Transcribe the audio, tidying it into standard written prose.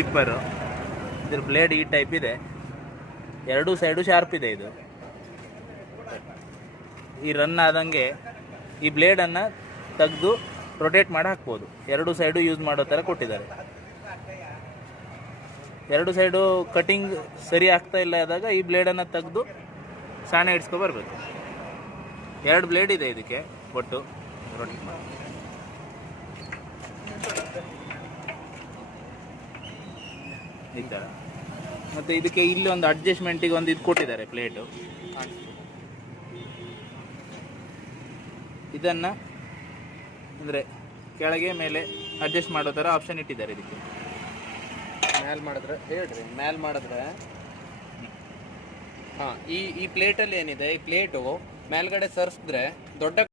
Tipper. ಇದ್ರ blade ಈ type ಇದೆ, ಎರಡೂ ಸೈಡು ಶಾರ್ಪ್ ಇದೆ. ಇದು ಈ ರನ್ ಆದಂಗೆ ಈ ಬ್ಲೇಡನ್ನು ತೆಗೆದು ರೊಟೇಟ್ ಮಾಡಿ ಹಾಕ್ಬೋದು. ಎರಡೂ ಸೈಡು ಯೂಸ್ ಮಾಡೋ ಥರ ಕೊಟ್ಟಿದ್ದಾರೆ. ಎರಡು ಸೈಡು ಕಟಿಂಗ್ ಸರಿ ಆಗ್ತಾ ಇಲ್ಲ ಆದಾಗ ಈ ಬ್ಲೇಡನ್ನು ತೆಗೆದು ಸಾಣೆ ಇಡ್ಸ್ಕೊ ಬರಬೇಕು. ಎರಡು ಬ್ಲೇಡ್ ಇದೆ ಇದಕ್ಕೆ ಒಟ್ಟು. ರೊಟೇಟ್ ಮಾಡಿ ಈ ಥರ. ಮತ್ತು ಇದಕ್ಕೆ ಇಲ್ಲಿ ಒಂದು ಅಡ್ಜಸ್ಟ್ಮೆಂಟಿಗೆ ಒಂದು ಇದು ಕೊಟ್ಟಿದ್ದಾರೆ ಪ್ಲೇಟು. ಇದನ್ನು ಅಂದರೆ ಕೆಳಗೆ ಮೇಲೆ ಅಡ್ಜಸ್ಟ್ ಮಾಡೋ ಥರ ಆಪ್ಷನ್ ಇಟ್ಟಿದ್ದಾರೆ. ಇದಕ್ಕೆ ಮ್ಯಾಲ್ ಮಾಡಿದ್ರೆ ಹೇಳ್ರಿ, ಮ್ಯಾಲ್ ಮಾಡಿದ್ರೆ ಹಾಂ ಈ ಪ್ಲೇಟಲ್ಲಿ ಏನಿದೆ, ಈ ಪ್ಲೇಟು ಮೇಲ್ಗಡೆ ಸರಿಸಿದ್ರೆ ದೊಡ್ಡ